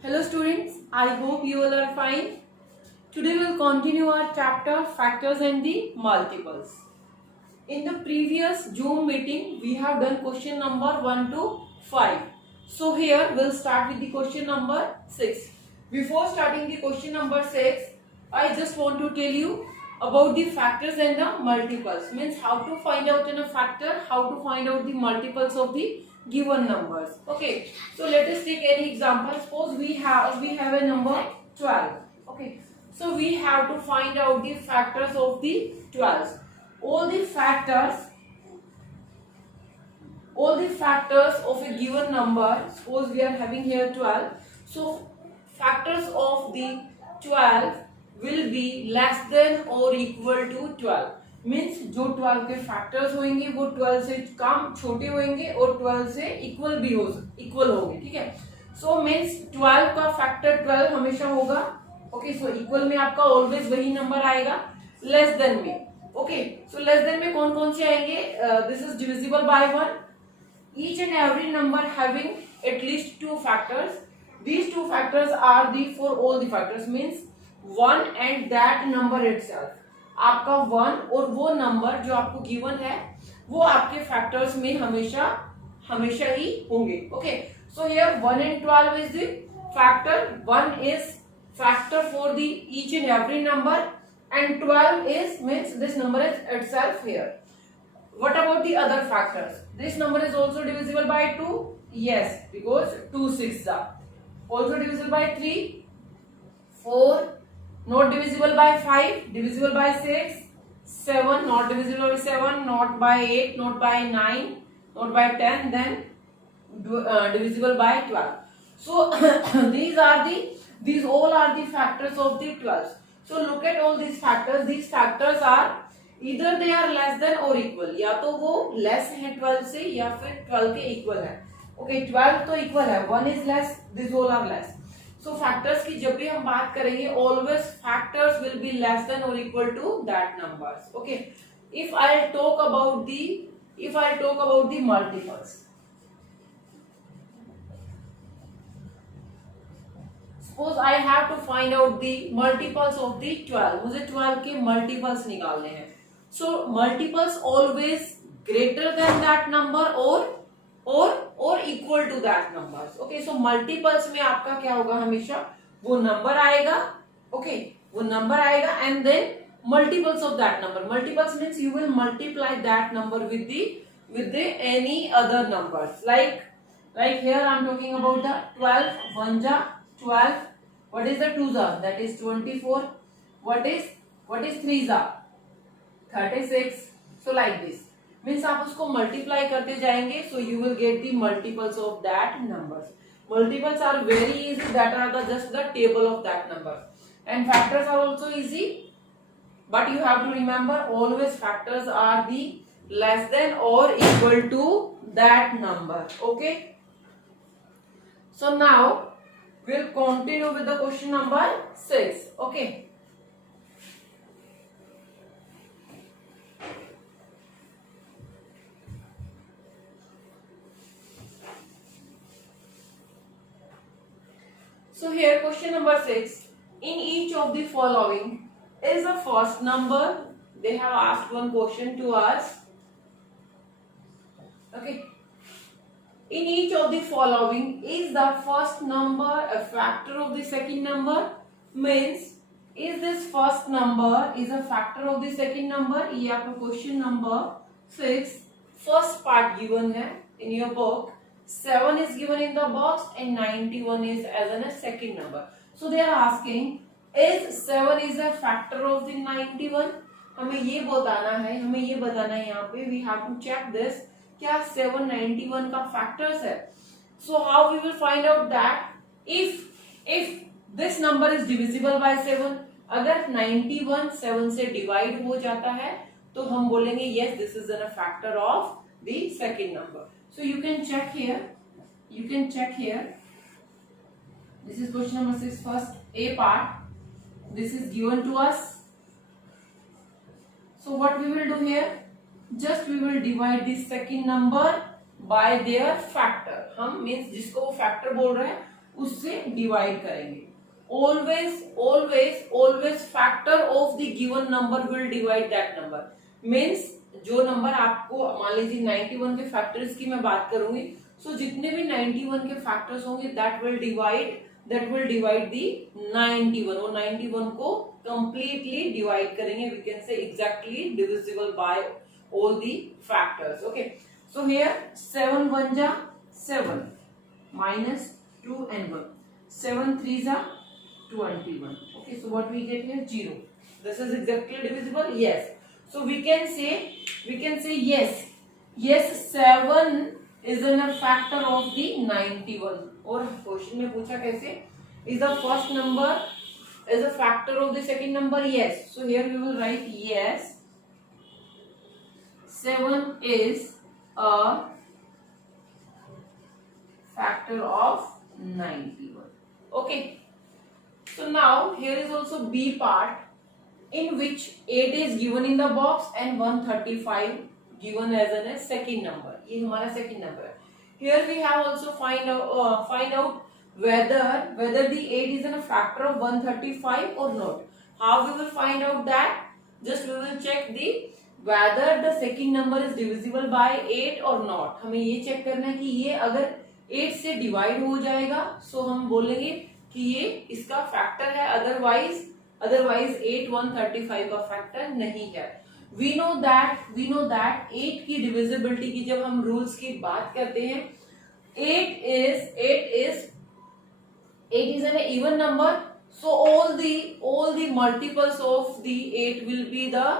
Hello students, I hope you all are fine. Today we will continue our chapter factors and the multiples. In the previous Zoom meeting, we have done question number 1 to 5. So here we will start with the question number 6. Before starting the question number 6, I just want to tell you about the factors and the multiples. Means how to find out in a factor, how to find out the multiples of the given numbers. Okay, so let us take any example. Suppose we have a number 12. Okay, so we have to find out the factors of the 12. All the factors of a given number, suppose we are having here 12, so factors of the 12 will be less than or equal to 12. Means जो 12 के factors होंगे वो 12 से कम छोटे होंगे और 12 से equal होंगे. ठीक है, सो मीन्स 12 का फैक्टर 12 हमेशा होगा. ओके, सो इक्वल में आपका ऑलवेज वही नंबर आएगा. लेस देन में, ओके, सो लेस देन में कौन कौन से आएंगे? This is divisible bye 1. Each and every number having at least two factors. These two factors are the for all the factors, means 1 and that number itself. आपका 1 और वो number जो आपको गिवन है वो आपके फैक्टर्स में हमेशा ही होंगे. Okay, so here 1 and 12 is the factor. 1 is factor for the each and every number and 12 is means this number is itself here. What about the other factors? This number is also divisible by 2. Yes, because 2 6 are. Also divisible by 3, 4, not divisible by 5, divisible by 6, 7, not divisible by 7, not by 8, not by 9, not by 10, then divisible by 12. So these all are the factors of the 12. So look at all these factors. These factors are either they are less than or equal. या तो वो less है 12 से या फिर 12 के equal है. Okay, 12 तो equal है, 1 is less, these all are less. So factors की जब भी हम बात करेंगे always factors will be less than or equal to that numbers. Okay, if I'll talk about the multiples. Suppose I have to find out the multiples of the 12. मुझे 12 के multiples निकालने हैं. So multiples always greater than that number or equal to that numbers. Okay, so multiples में आपका क्या होगा? हमेशा वो नंबर आएगा. Okay, वो नंबर आएगा and then multiples of that number. Multiples means you will multiply that number with the any other numbers. Like here I am talking about the 12. 1 ja 12. What is the 2 ja? That is 24. What is 3 ja? 36. So like this means आप उसको multiply करते जाएंगे, so you will get the multiples of that numbers. Multiples are very easy, that are just the table of that number, and factors are also easy, but you have to remember always factors are the less than or equal to that number. Okay, so now we'll continue with the question number 6. Okay, so here question number 6. In each of the following is the first number. They have asked one question to us. Okay, in each of the following is the first number a factor of the second number? Means is this first number is a factor of the second number? ये आपको question number 6 first part given है in your book. 7 is given in the box and 91 is as a second number. So they are asking is 7 is a factor of the 91? हमें ये बताना है यहाँ पे we have to check this. क्या 7 91 का factors है? So how we will find out that if this number is divisible by 7, अगर 91 7 से divide हो जाता है तो हम बोलेंगे yes this is a factor of the second number. So you can check here. This is question number 6 first A part. This is given to us. So what we will do here? Just we will divide this second number by their factor. हम means जिसको वो factor बोल रहे हैं उससे divide करेंगे। Always factor of the given number will divide that number. Means जो number आपको, मान लीजिए 91 के फैक्टर्स की मैं बात करूंगी, सो जितने भी 91 के फैक्टर्स होंगे दैट विल डिवाइड दी 91, और 91 को कंप्लीटली डिवाइड करेंगे। We can say exactly divisible by all the factors. Okay, so here 7 1 जा 7 minus 2 and 1, 7 3 जा 21. Okay, so what we get here? 0. This is exactly divisible. Yes. So we can say yes 7 is a factor of the 91. और question में पूछा कैसे? Is the first number is a factor of the second number? Yes. So here we will write yes 7 is a factor of 91. Okay. So now here is also B part, in which 8 is given in the box and 135 given as a second number. ये हमारा second number है. Here we have also find out whether the 8 is a factor of 135 or not. How we will find out that? Just we will check whether the second number is divisible by 8 or not. हमें ये check करना है कि ये अगर 8 से divide हो जाएगा, सो हम बोलेंगे कि ये इसका फैक्टर है, अदरवाइज 8 135 का फैक्टर नहीं है। वी नो दैट 8 की डिविजिबिलिटी की जब हम रूल्स की बात करते हैं, 8 is an even number, so all the multiples of the 8 will be the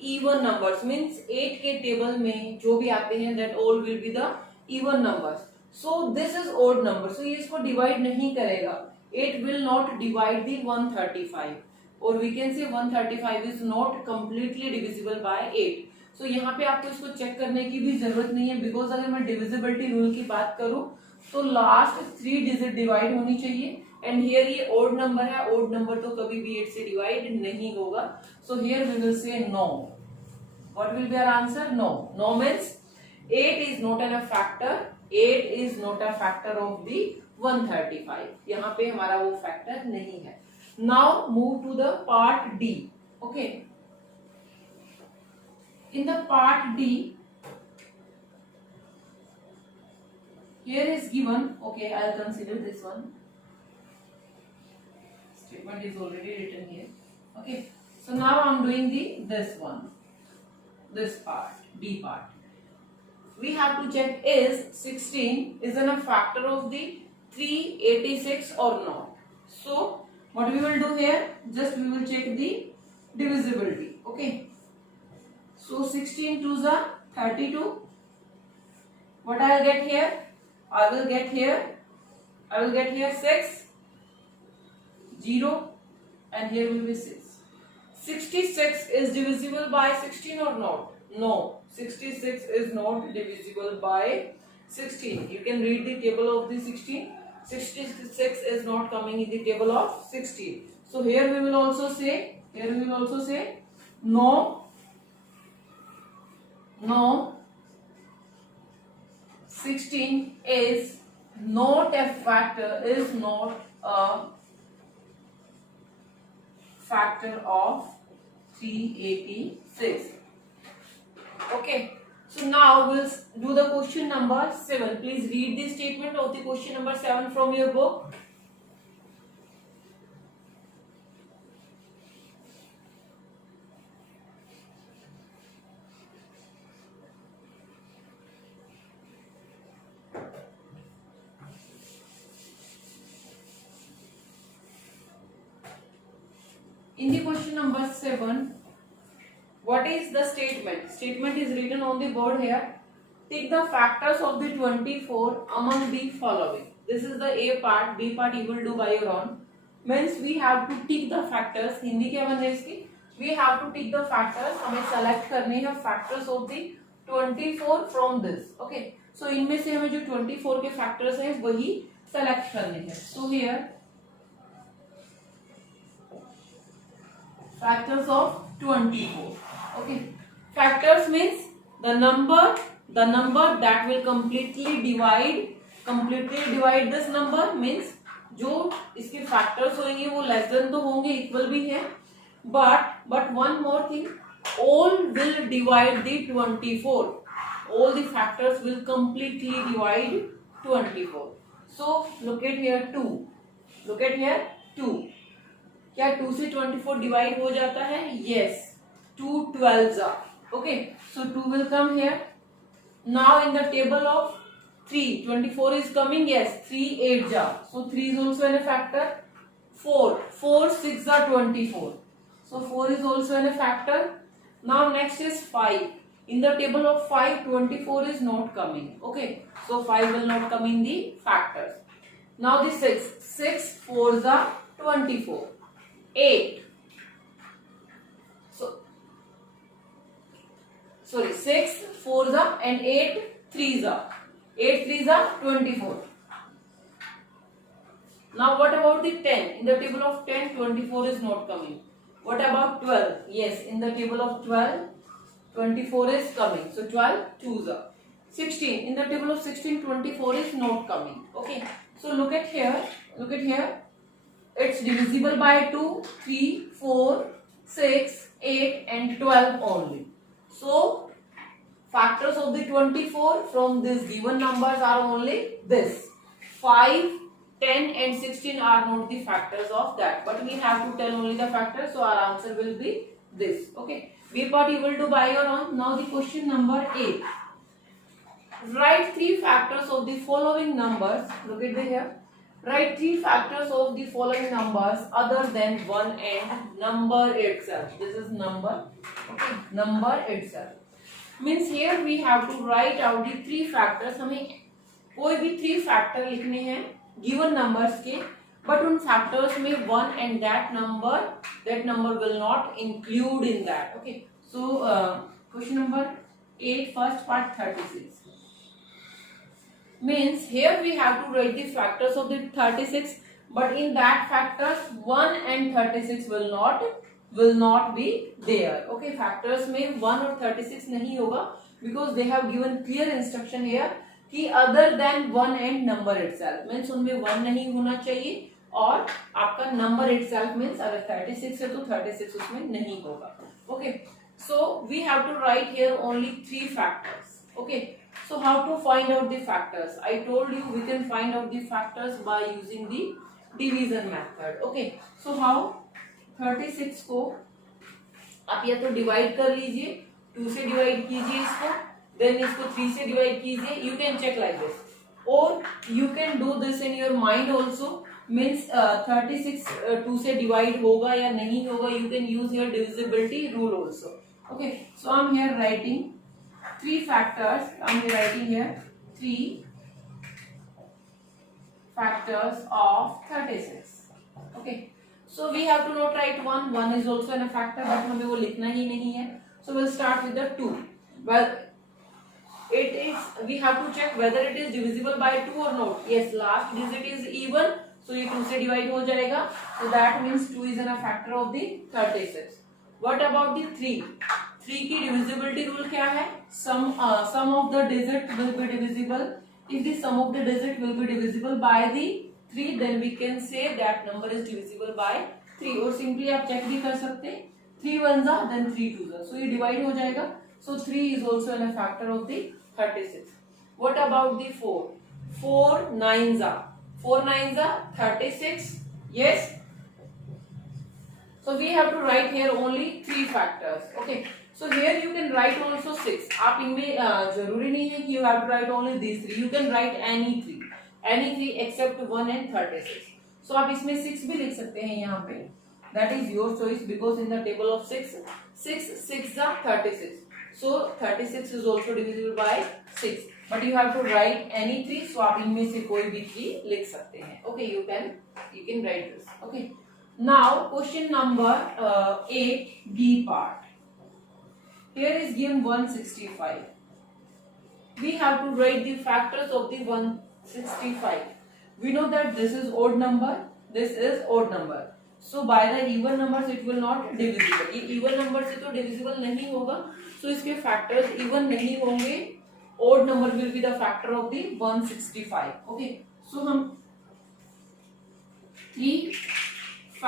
even numbers. Means 8 के टेबल में जो भी आते हैं that all will be the even numbers. So this is odd number, so ये इसको डिवाइड नहीं करेगा. 8 will not divide the 135, or we can say 135 is not completely divisible by 8. So यहाँ पे आपको इसको चेक करने की भी जरूरत नहीं है, बिकॉज अगर मैं डिविजिबिलिटी रूल की बात करूं तो लास्ट 3 डिजिट डिवाइड होनी चाहिए, एंड हियर ये ओड नंबर है, ओड नंबर तो कभी भी 8 से डिवाइड नहीं होगा. So here we will say no. What will be our answer? No. No means 8 is not a factor. 8 is not a factor of the 135. यहाँ पे हमारा वो फैक्टर नहीं है. Now move to the part D. Okay. In the part D, here is given. Okay, I'll consider this one. Statement is already written here. Okay. So now I'm doing this one. This part, D part. We have to check is 16 is a factor of the 386 or not. So what we will do here, just we will check the divisibility. Okay, so 16 2s are 32. What I will get here? I will get here 6 0, and here will be 6. 66 is divisible by 16 or not? No, 66 is not divisible by 16. You can read the table of the 16. 66 is not coming in the table of 16. So here we will also say no 16 is not a factor, is not a factor of 386. Okay, so now we'll do the question number 7. Please read the statement of the question number 7 from your book. In the question number 7, what is the statement? Statement is written on the board here. Take the factors of the 24 among the following. This is the A part. B part you will do by your own. Means we have to tick the factors. Hindi क्या बन रही है इसकी? We have to tick the factors. हमें select करने हैं factors of the 24 from this. Okay. So इनमें से हमें जो 24 के factors हैं वही select करने हैं. So here factors of 24. Okay, factors means the number that will completely divide this number, means जो इसके फैक्टर्स होंगे वो लेस देन तो होंगे, इक्वल भी है, but one more thing, all will divide the 24. All the factors will completely divide 24. So look at here 2. Look at here 2. क्या 2 से 24 डिवाइड हो जाता है? Yes. 2 12s are. Okay. So 2 will come here. Now in the table of 3, 24 is coming. Yes. 3 8s are. So 3 is also in a factor. 4 6 are 24. So 4 is also in a factor. Now next is 5. In the table of 5, 24 is not coming. Okay. So 5 will not come in the factors. Now the 6. 6 4s are 24. 8. So, sorry, 6 4s are and 8 3s are. 8 3s are 24. Now what about the 10? In the table of 10, 24 is not coming. What about 12? Yes, in the table of 12, 24 is coming. So 12 2s are. 16. In the table of 16, 24 is not coming. Okay. So look at here. Look at here. It's divisible by 2, 3, 4, 6, 8 and 12 only. So factors of the 24 from these given numbers are only this. 5, 10 and 16 are not the factors of that, but we have to tell only the factors, so our answer will be this. Okay, B part you will do by your own. Now the question number 8. Write 3 factors of the following numbers. Look at here. Write 3 factors of the following numbers other than 1 and number itself. This is number. Okay, number itself. Means here we have to write out the 3 factors. हमें कोई भी 3 factor लिखने हैं given numbers के, but उन factors में 1 and that number will not include in that. Okay, so question number 8 first part 36 means here we have to write the factors of the 36, but in that factors 1 and 36 will not be there. Okay, factors में 1 और 36 नहीं होगा because they have given clear instruction here कि other than 1 and number itself means उनमें 1 नहीं होना चाहिए और आपका number itself means अगर 36 है तो 36 उसमें नहीं होगा. Okay, so we have to write here only 3 factors. Okay, so how to find out the factors? I told you we can find out the factors by using the division method. Okay, so how? 36 को आप या तो divide कर लीजिए, 2 से divide कीजिए इसको, then इसको 3 से डिवाइड कीजिए. You can check like this और you can do this in your mind also. Means 36 2 से डिवाइड होगा या नहीं होगा. You can use your divisibility rule also. Okay, so I am here writing 3 factors. I am writing here 3 factors of 36. Okay, so we have to not write 1. 1 is also in a factor, but हमें वो लिखना ही नहीं है. So we'll start with the 2. Well, it is, we have to check whether it is divisible by 2 or not. Yes, last digit is even, so ये 2 से divide हो जाएगा. So that means 2 is in a factor of the 36. What about the 3? 3 की divisibility rule क्या है? Sum of the digit will be divisible. If the sum of the digit will be divisible by the 3, then we can say that number is divisible by 3. और simply आप check भी कर सकते हैं. 3 ones are, then 3 twos are. So ये divide हो जाएगा. So 3 is also in a factor of the 36. What about the 4? 4 nines are. 4 nines are 36. Yes. So we have to write here only 3 factors. Okay. So here you can write also 6. आप इनमें जरूरी नहीं है कि you have to write only these 3. You can write any 3 except 1 and 36. So आप इसमें 6 भी लिख सकते हैं यहाँ पे. That is your choice because in the table of 6 are 36. So 36 is also divisible by 6. But you have to write any 3. So आप इनमें से कोई भी 3 लिख सकते हैं. Okay, you can write this. Okay. Now question number 8 B part. Here is given 165. We have to write the factors of the 165. We know that this is odd number, this is odd number. So by the even numbers it will not divisible. ये even number से तो divisible नहीं होगा. So इसके factors even नहीं होंगे. Odd number will be the factor of the 165. Okay. So हम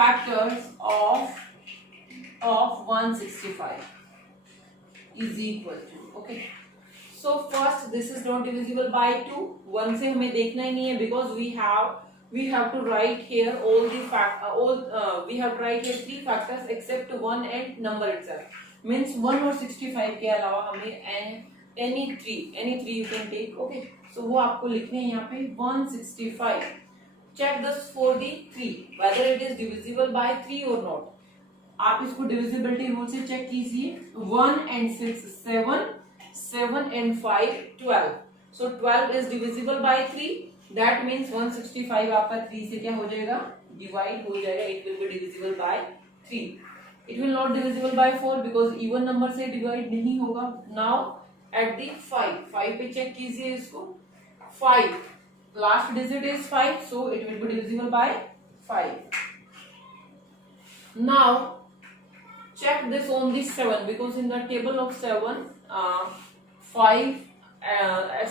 factors of 165 is equal to, okay. So first this is not divisible by 2. 1 से हमें देखना ही नहीं है because we have to write here all the we have to write here 3 factors except 1 and number itself. Means 1 और 65 के अलावा हमें any three you can take, okay. So वो आपको लिखने हैं यहाँ पे 165. Check this for the 3 whether it is divisible by 3 or not. आप इसको डिविजिबिलिटी रूल से चेक कीजिए. 1 and 6 7, 7 and 5 12. So 12 is divisible by 3. That means 165 आपका 3 से क्या हो जाएगा, डिवाइड हो जाएगा. It will be divisible by 3. It will not divisible by 4 because even number से डिवाइड नहीं होगा. Now at the 5 पे चेक कीजिए इसको. 5 last digit is 5, so it will be divisible by 5. Now check this on the 7 because in the table of 7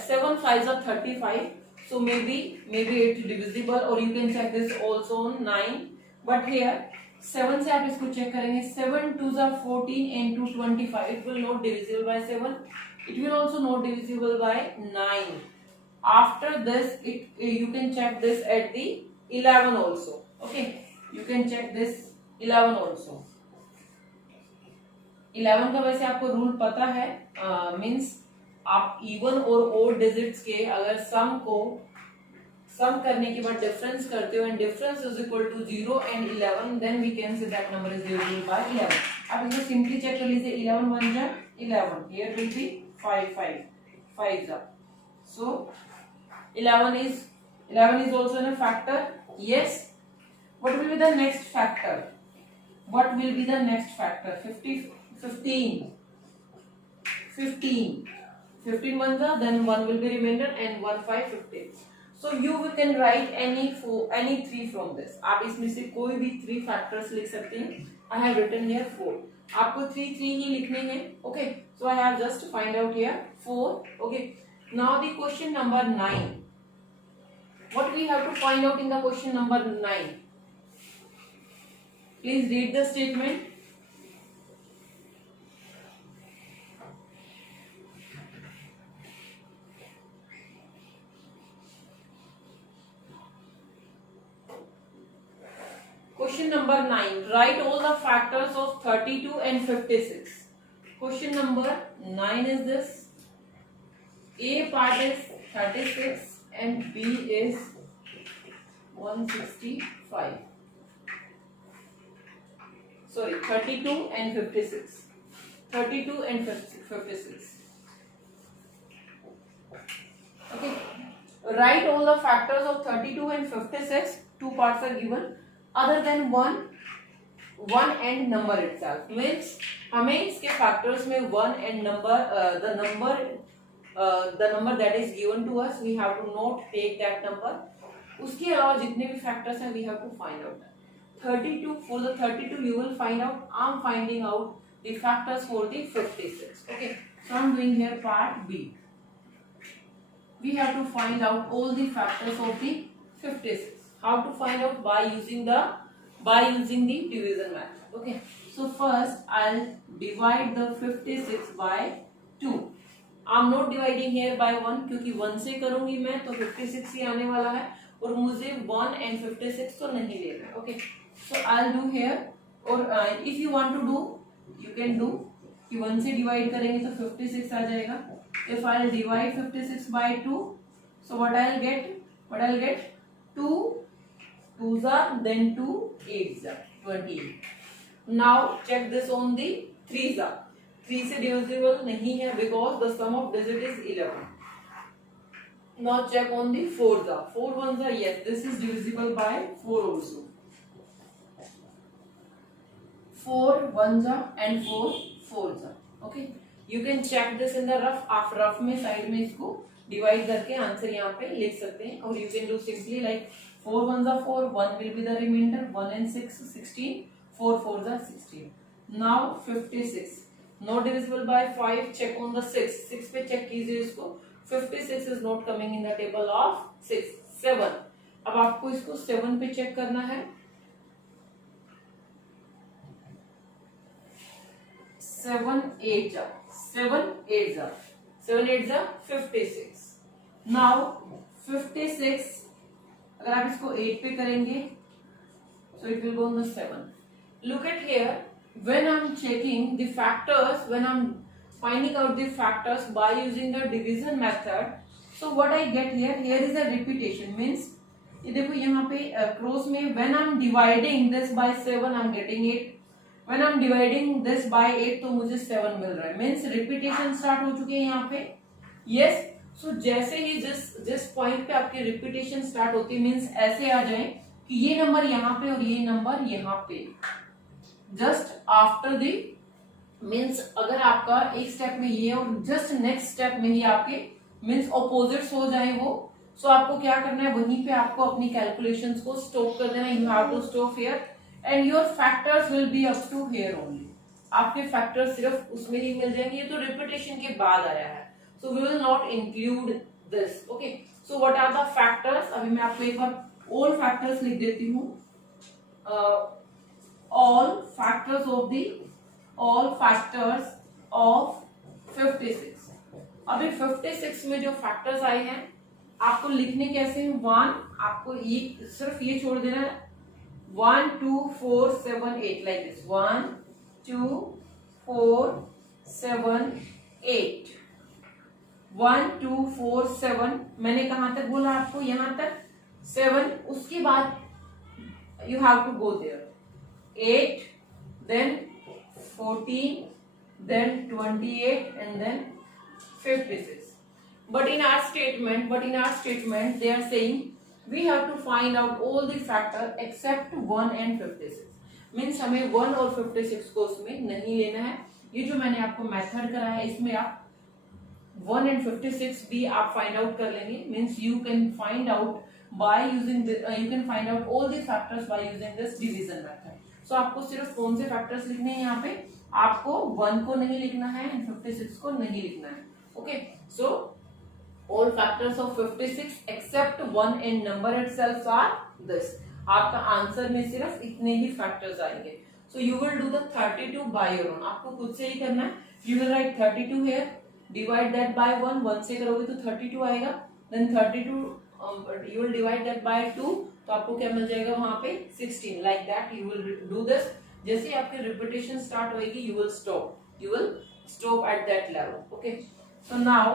7 5s are 35, so maybe it's divisible, or you can check this also on 9. But here 7 से आप इसको check करेंगे. 7 2s are 14 and 2 25. It will not divisible by 7. It will also not divisible by 9. After this you can check this at the 11 also, okay. You can check this 11 also. 11 का वैसे आपको rule पता है. Means आप even और odd digits के अगर सम करने के बाद डिफरेंस करते हो and difference is equal to 0 and 11, then we can say that number is divisible by 11. आप इसको सिंपली चेक कर लीजिए. 11 1 जा 11. हियर विल बी 5 जा. सो 11 is also a factor. Yes. What will be the next factor? 15 ones are, then 1 will be remainder and 1 5 15. So you can write any 3 from this. आप इसमें से कोई भी 3 factors लिख सकते हैं. I have written here 4. आपको 3 ही लिखने हैं, okay. So I have just find out here 4, okay. Now the question number 9. What we have to find out in the question number 9? Please read the statement. Question number 9. Write all the factors of 32 and 56. Question number 9 is this. A part is 36 and B is 165. Sorry, 32 and 56. 32 and 56. Okay. Write all the factors of 32 and 56. 2 parts are given. Other than 1 and number itself. Means हमें इसके factors में 1 and number the number that is given to us, we have to not take that number. उसके अलावा जितने भी factors हैं we have to find out. 32, for the 32 you will find out. I'm finding out the factors for the 56. Okay, so I'm doing here part B. We have to find out all the factors of the 56. How to find out? By using the division method. Okay, so first I'll divide the 56 by 2. I'm not dividing here by 1 क्योंकि 1 से करूंगी मैं तो 56 ही आने वाला है और मुझे 1 and 56 तो नहीं लेना है. Okay, so I'll do here, और if you want to do you can do कि 1 से divide करेंगे तो 56 आ जाएगा. If I'll divide 56 by 2, so what I'll get 2 2s are, then 2 8s are 28. Now check this on the 3s are. 3 से divisible नहीं है because the sum of digit is 11. Now check on the 4s are. 4 ones are, yes, this is divisible by 4 also. 4 ones are and 4 4s are. Okay, you can check this in the rough. आप rough में side में इसको divide करके answer यहाँ पे लिख सकते हैं. और you can do simply like 4 ones are 4, 1 will be the remainder, 1 and 6 16, 4 4s are 16. Now 56 not divisible by 5. Check on the 6 पे check कीजिए इसको. 56 is not coming in the table of 6. 7, अब आपको इसको 7 पे check करना है. 7 8 जा 56. नाउ 56 अगर आप इसको 8 पे करेंगे so it will go on the 7. Look at here, when I'm checking the factors, when I'm finding out the factors by using the division method, so what I get here is a repetition, means ये देखो यहाँ पे cross में when I'm dividing this by 7 I'm getting 8, when I'm dividing this by 8 तो मुझे 7 मिल रहा है, means repetition start हो चुकी है यहाँ पे. यस, सो जैसे ही जिस पॉइंट पे आपकी रिपीटेशन स्टार्ट होती है, मीन्स ऐसे आ जाए कि ये नंबर यहाँ पे और ये नंबर यहाँ पे, जस्ट आफ्टर द, मीन्स अगर आपका एक स्टेप में ये और जस्ट नेक्स्ट स्टेप में ही आपके मीन्स ऑपोजिट्स हो जाए वो, सो आपको क्या करना है, वहीं पे आपको अपनी कैलकुलेशंस को स्टॉप कर देना. You have to stop here and your factors will be up to here only. आपके फैक्टर्स सिर्फ उसमें ही मिल जाएंगे. ये तो रिपीटेशन के बाद आया है, so we will not include this. Okay, so what are the factors. अभी मैं आपको एक बार ऑल फैक्टर्स लिख देती हूँ. All factors of 56. अभी 56 में जो फैक्टर्स आए हैं आपको लिखने कैसे हैं. 1 आपको ये सिर्फ ये छोड़ देना है, 1 2 4 7 8 लाइक दिस. 1 2 4 7 8. 1 2 4 7. मैंने कहां तक बोला आपको, यहां तक 7. उसके बाद you have to go there 8, then 14, then 28 and then 56. But in our statement they are saying we have to find out all the factor except 1 and 56. Means हमें 1 और 56 को उसमें नहीं लेना है. ये जो मैंने आपको मेथड कराया है इसमें आप 1 and 56 भी आप फाइंड आउट कर लेंगे. Means you can find out by using you can find out all the factors by using this division method. So आपको सिर्फ कौन से फैक्टर्स लिखने हैं यहाँ पे, आपको 1 को नहीं लिखना है एंड 56 को नहीं लिखना है. Okay, so all factors of 56 except 1 and number itself are this. आपका आंसर में सिर्फ इतने ही फैक्टर्स आएंगे. So you will do the 32 by your own. आपको खुद से ही करना है. You will write 32 here, divide that by 1. 1 से करोगे तो 32 आएगा. Then 32 you will divide that by 2, तो आपको क्या मिल जाएगा वहां पे 16. Like that you will do this. जैसे ही आपकी रिपीटेशन स्टार्ट होएगी you will stop at that level. Okay, so now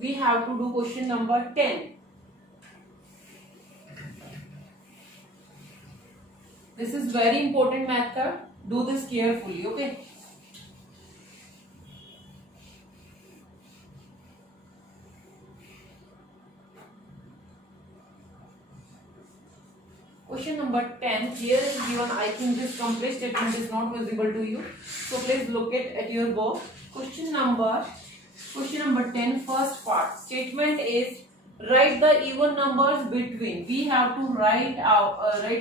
we have to do question number 10. This is very important method. Do this carefully. Okay. Question number 10. Here is given. I think this complete statement is not visible to you. So please look at your book. Question number 10. First part. Statement is write the even numbers between. We have to write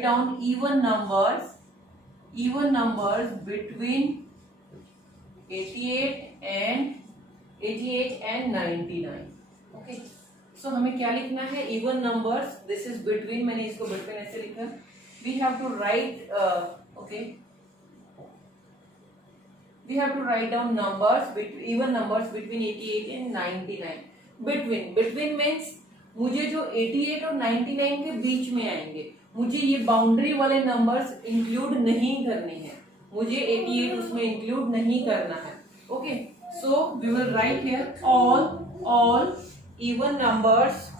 down even numbers between 88 and 99. Okay. So हमें क्या लिखना है, even numbers. This is between. मैंने इसको between ऐसे लिखा. We have to write we have to write down even numbers between 88 and 99. Between means मुझे जो 88 और 99 के बीच में आएंगे, मुझे ये बाउंड्री वाले नंबर्स इंक्लूड नहीं करने हैं. मुझे 88 उसमें इंक्लूड नहीं करना है. Okay, so we will write here all even numbers.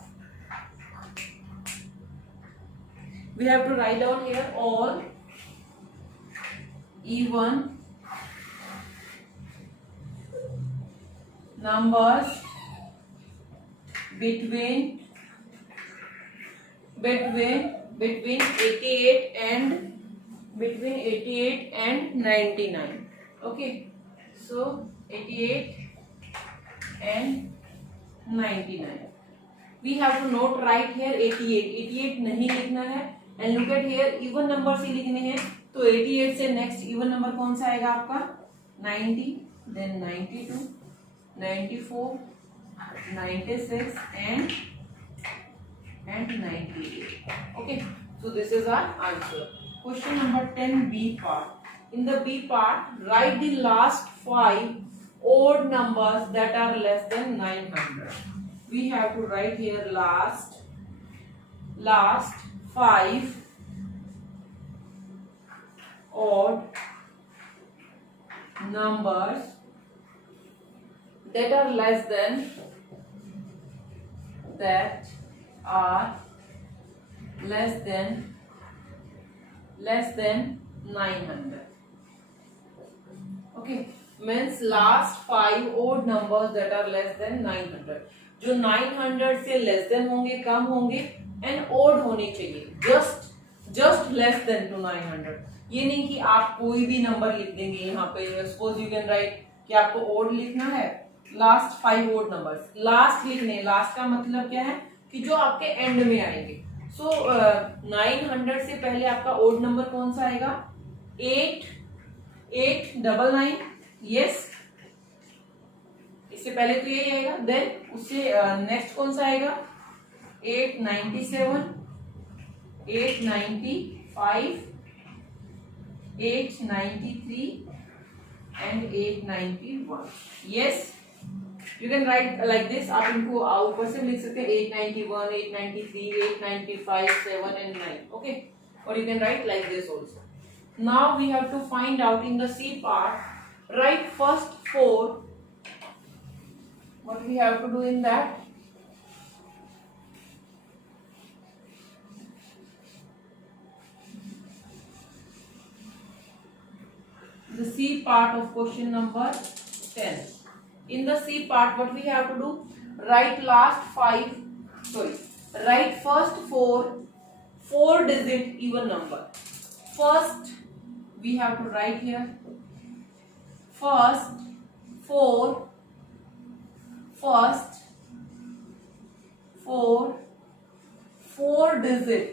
We have to write down here all even numbers between 88 and 99. Okay, so 88 and 99. We have to note right here 88 नहीं लिखना है. And look at here even numbers ही लिखने हैं. तो 88 से next even number कौन सा आएगा आपका 90, then 92, 94, 96 and 98. Okay, so this is our answer. Question number 10B part. in the B part, write the last 5 odd numbers that are less than 900. We have to write here last 5 odd numbers that are less than 900. Okay, means last 5 odd numbers that are less than 900. जो 900 से less than होंगे, कम होंगे, and odd होने चाहिए, just less than to 900. ये नहीं कि आप कोई भी नंबर लिख देंगे यहाँ पे. सपोज यू कैन राइट कि आपको ओड लिखना है, लास्ट 5 ओड नंबर्स लास्ट लिखने. लास्ट का मतलब क्या है कि जो आपके एंड में आएंगे. सो 900 से पहले आपका ओड नंबर कौन सा आएगा? 899. यस, इससे पहले तो यही आएगा. देन उससे नेक्स्ट कौन सा आएगा? 897, 895, 893 and 891. Yes, you can write like this. आप इनको ऊपर से लिख सकते हैं 891, 893, 895, 7 and 9. Okay, or you can write like this also. Now we have to find out in the C part. Write first 4. What we have to do in that? The C part of question number 10. In the C part, what we have to do? Write write first 4 digit even number. First, we have to write here. First 4 digit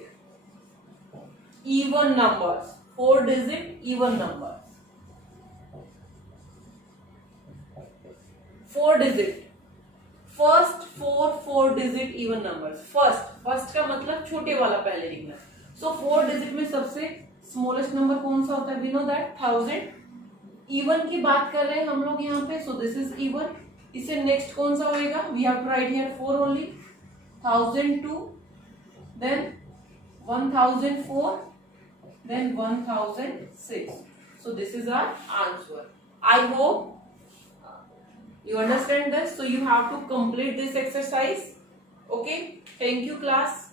even numbers. 4 digit even numbers. 4 digit. First 4 digit even numbers. First का मतलब छोटे वाला पहले लिखना. So 4 digit में सबसे smallest number कौन सा होता है? We know that 1000. इवन की बात कर रहे हैं हम लोग यहाँ पे. So this is even. इससे नेक्स्ट कौन सा होएगा? We have to write here 4 only. 1002, then 1004, then 1006. So this is our answer. I hope you understand this. So you have to complete this exercise. Okay, thank you class.